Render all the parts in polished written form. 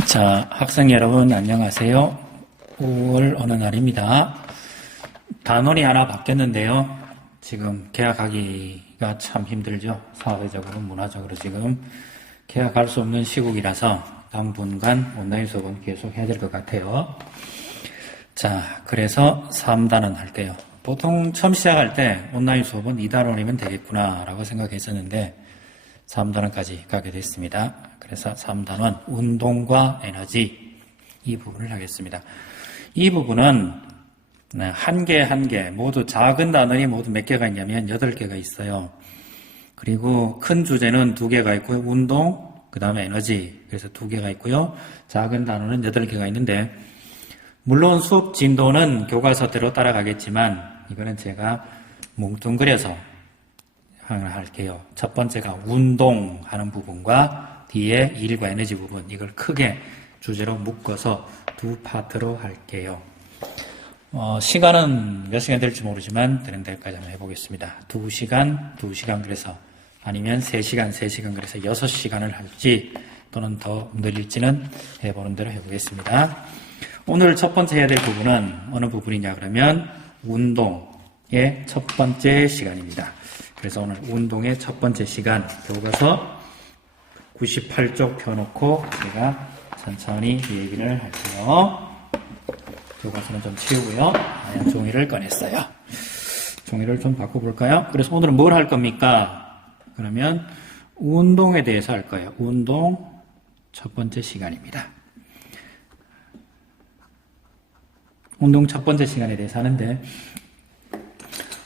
자, 학생 여러분 안녕하세요. 5월 어느 날입니다. 단원이 하나 바뀌었는데요. 지금 개학하기가 참 힘들죠. 사회적으로 문화적으로 지금 개학할 수 없는 시국이라서 당분간 온라인 수업은 계속 해야 될 것 같아요. 자, 그래서 3단원 할게요. 보통 처음 시작할 때 온라인 수업은 2단원이면 되겠구나 라고 생각했었는데 3단원까지 가게 됐습니다. 그래서 3단원 운동과 에너지 이 부분을 하겠습니다. 이 부분은 한 개 모두 작은 단원이 모두 몇 개가 있냐면 8개가 있어요. 그리고 큰 주제는 2개가 있고요. 운동, 그 다음에 에너지 그래서 2개가 있고요. 작은 단원은 8개가 있는데 물론 수업 진도는 교과서대로 따라가겠지만 이거는 제가 뭉뚱그려서 하나 할게요. 첫 번째가 운동하는 부분과 뒤에 일과 에너지 부분 이걸 크게 주제로 묶어서 2파트로 할게요. 시간은 몇 시간 될지 모르지만 되는 데까지 한번 해보겠습니다. 2시간 그래서 아니면 3시간 그래서 6시간을 할지 또는 더 늘릴지는 해보는 대로 해보겠습니다. 오늘 첫 번째 해야 될 부분은 어느 부분이냐 그러면 운동의 첫 번째 시간입니다. 그래서 오늘 운동의 첫 번째 시간 교과서 98쪽 펴놓고 제가 천천히 얘기를 할게요. 교과서는 좀 치우고요. 하얀 종이를 꺼냈어요. 종이를 좀 바꿔볼까요? 그래서 오늘은 뭘 할 겁니까? 그러면 운동에 대해서 할 거예요. 운동 첫 번째 시간입니다. 운동 첫 번째 시간에 대해서 하는데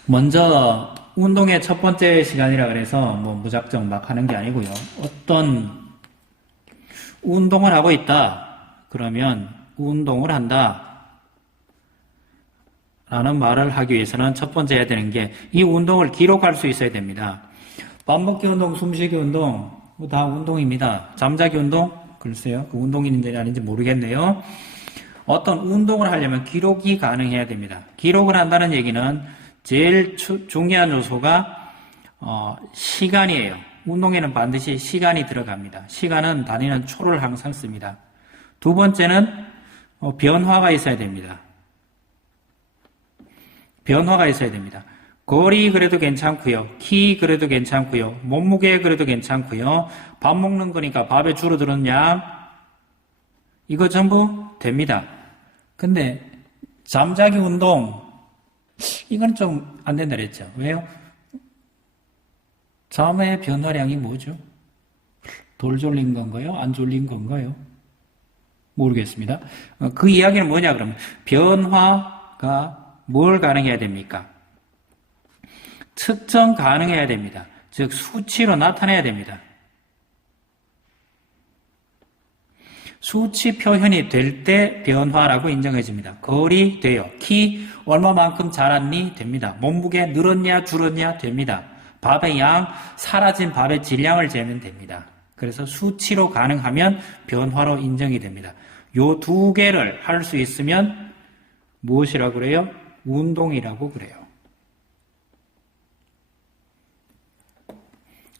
먼저 운동의 첫 번째 시간이라 그래서 뭐 무작정 막 하는 게 아니고요. 어떤 운동을 하고 있다. 그러면 운동을 한다. 라는 말을 하기 위해서는 첫 번째 해야 되는 게 이 운동을 기록할 수 있어야 됩니다. 밥 먹기 운동, 숨쉬기 운동 다 운동입니다. 잠자기 운동? 글쎄요. 그 운동인지 아닌지 모르겠네요. 어떤 운동을 하려면 기록이 가능해야 됩니다. 기록을 한다는 얘기는 제일 중요한 요소가 시간이에요. 운동에는 반드시 시간이 들어갑니다. 시간은 단위는 초를 항상 씁니다. 두 번째는 변화가 있어야 됩니다. 변화가 있어야 됩니다. 거리 그래도 괜찮고요. 키 그래도 괜찮고요. 몸무게 그래도 괜찮고요. 밥 먹는 거니까 밥에 줄어드는 양 이거 전부 됩니다. 근데 잠자기 운동 이건 좀 안 된다 그랬죠. 왜요? 잠의 변화량이 뭐죠? 돌 졸린 건가요? 안 졸린 건가요? 모르겠습니다. 그 이야기는 뭐냐 그러면 변화가 뭘 가능해야 됩니까? 측정 가능해야 됩니다. 즉 수치로 나타내야 됩니다. 수치 표현이 될 때 변화라고 인정해집니다. 거리 돼요. 키 얼마만큼 자랐니? 됩니다. 몸무게 늘었냐 줄었냐? 됩니다. 밥의 양, 사라진 밥의 질량을 재면 됩니다. 그래서 수치로 가능하면 변화로 인정이 됩니다. 요 2개를 할 수 있으면 무엇이라고 그래요? 운동이라고 그래요.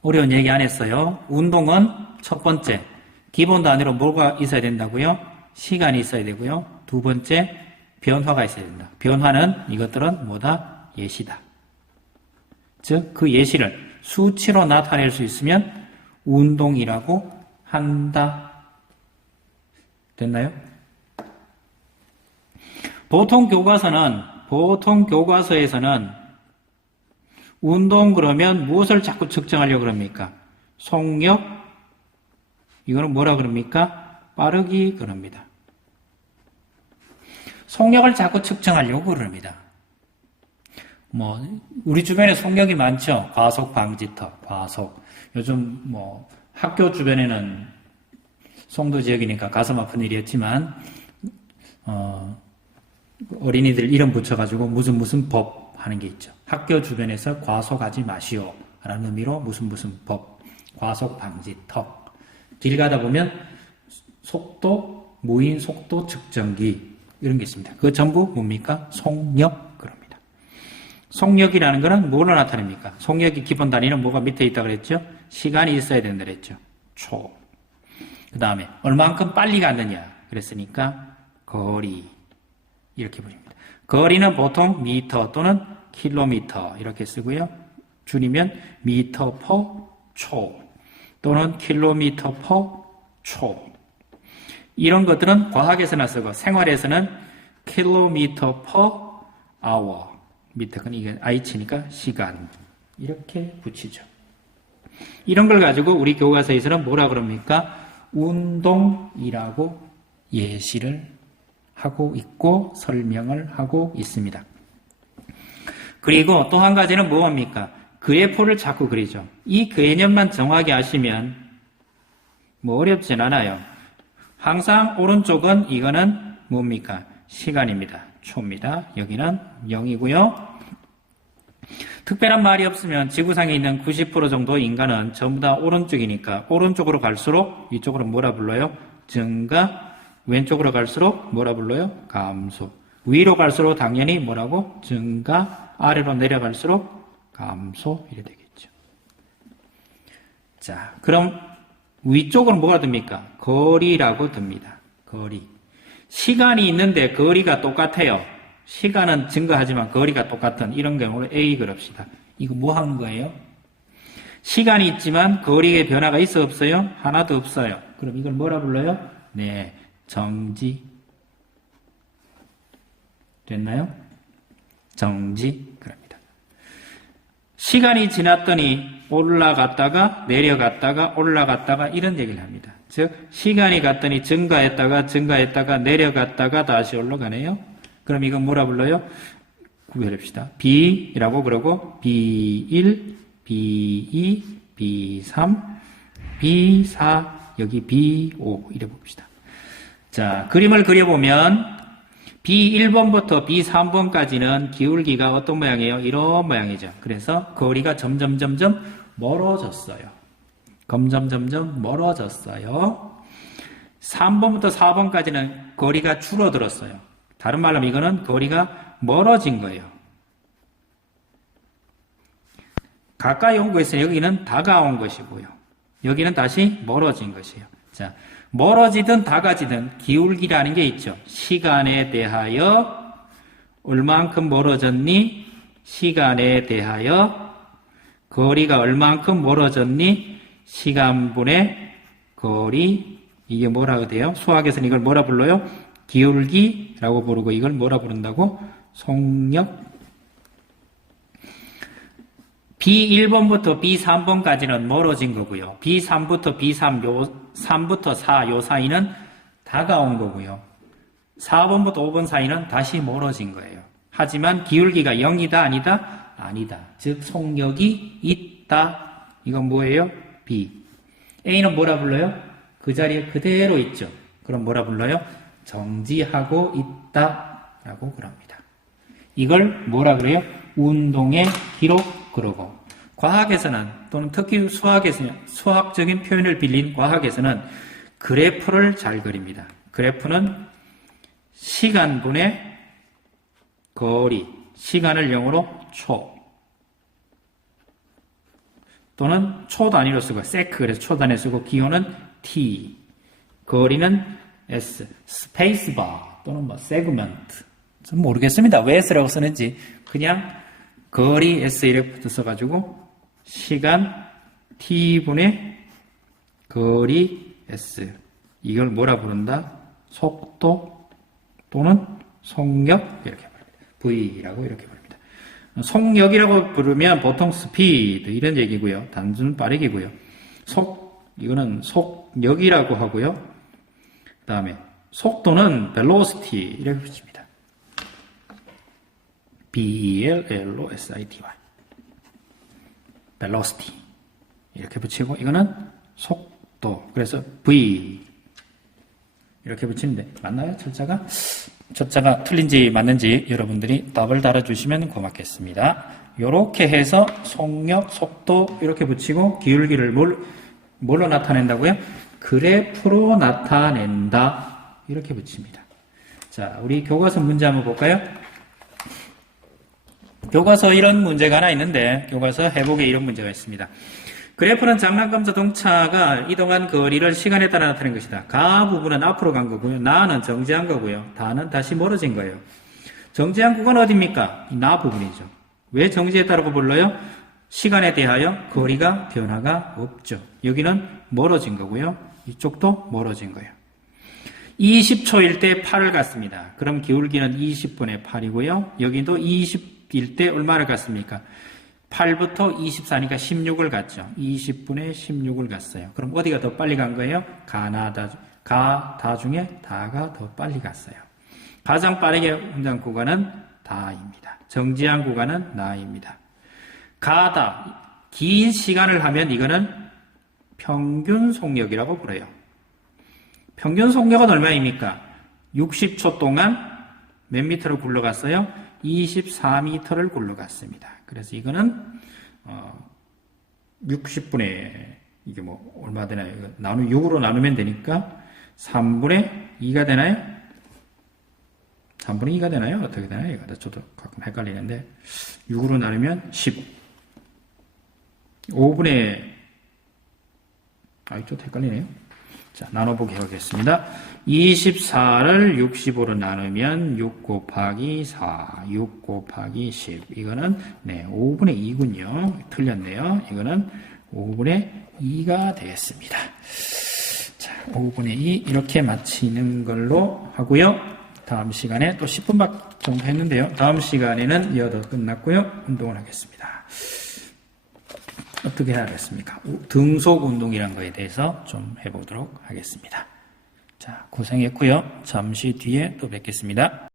어려운 얘기 안 했어요. 운동은 첫 번째 기본 단위로 뭐가 있어야 된다고요? 시간이 있어야 되고요. 두 번째, 변화가 있어야 된다. 변화는 이것들은 뭐다? 예시다. 즉, 그 예시를 수치로 나타낼 수 있으면 운동이라고 한다. 됐나요? 보통 교과서에서는 운동 그러면 무엇을 자꾸 측정하려고 그럽니까? 속력, 이거는 뭐라 그럽니까? 빠르기 그럽니다. 속력을 자꾸 측정하려고 그럽니다. 우리 주변에 속력이 많죠? 과속 방지턱, 과속. 요즘 학교 주변에는 송도 지역이니까 가슴 아픈 일이었지만, 어린이들 이름 붙여가지고 무슨 법 하는 게 있죠. 학교 주변에서 과속하지 마시오. 라는 의미로 무슨 법, 과속 방지턱. 길 가다 보면 속도, 무인 속도 측정기 이런 게 있습니다. 그거 전부 뭡니까? 속력 그럽니다. 속력이라는 거는 뭐로 나타냅니까? 속력의 기본 단위는 뭐가 밑에 있다고 그랬죠? 시간이 있어야 된다 그랬죠. 초. 그 다음에 얼만큼 빨리 갔느냐 그랬으니까 거리 이렇게 부릅니다. 거리는 보통 미터 또는 킬로미터 이렇게 쓰고요. 줄이면 미터 퍼 초 또는 킬로미터 퍼 초. 이런 것들은 과학에서나 쓰고 생활에서는 킬로미터 퍼 아워. 미터는 이게 H니까 시간. 이렇게 붙이죠. 이런 걸 가지고 우리 교과서에서는 뭐라 그럽니까? 운동이라고 예시를 하고 있고 설명을 하고 있습니다. 그리고 또 한 가지는 뭐합니까? 그래프를 자꾸 그리죠. 이 개념만 정확히 아시면 뭐 어렵진 않아요. 항상 오른쪽은 이거는 뭡니까? 시간입니다. 초입니다. 여기는 0이고요. 특별한 말이 없으면 지구상에 있는 90% 정도 인간은 전부 다 오른쪽이니까 오른쪽으로 갈수록 이쪽으로 뭐라 불러요? 증가. 왼쪽으로 갈수록 뭐라 불러요? 감소. 위로 갈수록 당연히 뭐라고? 증가. 아래로 내려갈수록 감소. 이래 되겠죠. 자, 그럼 위쪽으로 뭐가 듭니까? 거리라고 듭니다. 거리. 시간이 있는데 거리가 똑같아요. 시간은 증가하지만 거리가 똑같은 이런 경우를 A 그럽시다. 이거 뭐 하는 거예요? 시간이 있지만 거리의 변화가 있어 없어요? 하나도 없어요. 그럼 이걸 뭐라 불러요? 네, 정지. 됐나요? 정지. 그럽니다. 시간이 지났더니 올라갔다가 내려갔다가 올라갔다가 이런 얘기를 합니다. 즉 시간이 갔더니 증가했다가 내려갔다가 다시 올라가네요. 그럼 이건 뭐라 불러요? 구별합시다. B라고 그러고 B1, B2, B3, B4, 여기 B5 이래 봅시다. 자, 그림을 그려보면 B1번부터 B3번까지는 기울기가 어떤 모양이에요? 이런 모양이죠. 그래서 거리가 점점 멀어졌어요. 점점 멀어졌어요. 3번부터 4번까지는 거리가 줄어들었어요. 다른 말로 이거는 거리가 멀어진 거예요. 가까이 온 것은 여기는 다가온 것이고요. 여기는 다시 멀어진 것이에요. 자, 멀어지든 다가지든 기울기라는 게 있죠. 시간에 대하여 얼만큼 멀어졌니? 시간에 대하여 거리가 얼만큼 멀어졌니? 시간분의 거리. 이게 뭐라고 돼요? 수학에서는 이걸 뭐라 불러요? 기울기라고 부르고 이걸 뭐라 부른다고? 속력. B1번부터 B3번까지는 멀어진 거고요. B3부터 B3, 3부터 4, 요 사이는 다가온 거고요. 4번부터 5번 사이는 다시 멀어진 거예요. 하지만 기울기가 0이다 아니다? 아니다. 즉 속력이 있다. 이건 뭐예요? B. A는 뭐라 불러요? 그 자리에 그대로 있죠. 그럼 뭐라 불러요? 정지하고 있다라고 그럽니다. 이걸 뭐라 그래요? 운동의 기록 그러고 과학에서는 또는 특히 수학에서는 수학적인 표현을 빌린 과학에서는 그래프를 잘 그립니다. 그래프는 시간분의 거리, 시간을 영어로 초 또는 초 단위로 쓰고 세크 그래서 초 단위로 쓰고 기호는 T, 거리는 S, 스페이스바 또는 뭐 세그먼트 좀 모르겠습니다. 왜 S라고 쓰는지 그냥 거리 S 이렇게 써가지고 시간 T분의 거리 S 이걸 뭐라 부른다? 속도 또는 속력 이렇게 부릅니다. V라고 이렇게 부릅니다. 속력이라고 부르면 보통 스피드 이런 얘기고요. 단순 빠르기고요. 이거는 속력이라고 하고요. 그 다음에 속도는 velocity 이렇게 붙입니다. B-E-L-L-O-S-I-T-Y velocity 이렇게 붙이고 이거는 속도 그래서 V 이렇게 붙이는데 맞나요? 철자가 틀린지 맞는지 여러분들이 답을 달아주시면 고맙겠습니다. 이렇게 해서 속력, 속도 이렇게 붙이고 기울기를 뭘로 나타낸다고요? 그래프로 나타낸다 이렇게 붙입니다. 자, 우리 교과서 문제 한번 볼까요? 교과서 이런 문제가 하나 있는데 교과서 해보기에 이런 문제가 있습니다. 그래프는 장난감 자동차가 이동한 거리를 시간에 따라 나타낸 것이다. 가 부분은 앞으로 간 거고요. 나는 정지한 거고요. 다는 다시 멀어진 거예요. 정지한 구간은 어디입니까? 이 나 부분이죠. 왜 정지했다고 불러요? 시간에 대하여 거리가 변화가 없죠. 여기는 멀어진 거고요. 이쪽도 멀어진 거예요. 20초일 때 8을 갔습니다. 그럼 기울기는 20분의 8이고요. 여기도 20일 때 얼마를 갔습니까? 8부터 24니까 16을 갔죠. 20분의 16을 갔어요. 그럼 어디가 더 빨리 간 거예요? 다 중에 다가 더 빨리 갔어요. 가장 빠르게 운전 구간은 다입니다. 정지한 구간은 나입니다. 가다, 긴 시간을 하면 이거는 평균 속력이라고 불러요. 평균 속력은 얼마입니까? 60초 동안 몇 미터를 굴러갔어요? 24미터를 굴러갔습니다. 그래서 이거는 60분의 이게 뭐 얼마 되나요? 6으로 나누면 되니까 3분의 2가 되나요? 3분의 2가 되나요? 어떻게 되나요? 이거 저도 가끔 헷갈리는데 6으로 나누면 10. 5분의 좀 헷갈리네요. 자, 나눠보기 하겠습니다. 24를 65로 나누면 6 곱하기 4, 6 곱하기 10. 이거는 5분의 2군요. 틀렸네요. 이거는 5분의 2가 되겠습니다. 자, 5분의 2 이렇게 마치는 걸로 하고요. 다음 시간에 또 10분밖에 정도 했는데요. 다음 시간에는 이어도 끝났고요. 운동을 하겠습니다. 어떻게 해야겠습니까? 등속 운동이란 거에 대해서 좀 해보도록 하겠습니다. 자, 고생했고요. 잠시 뒤에 또 뵙겠습니다.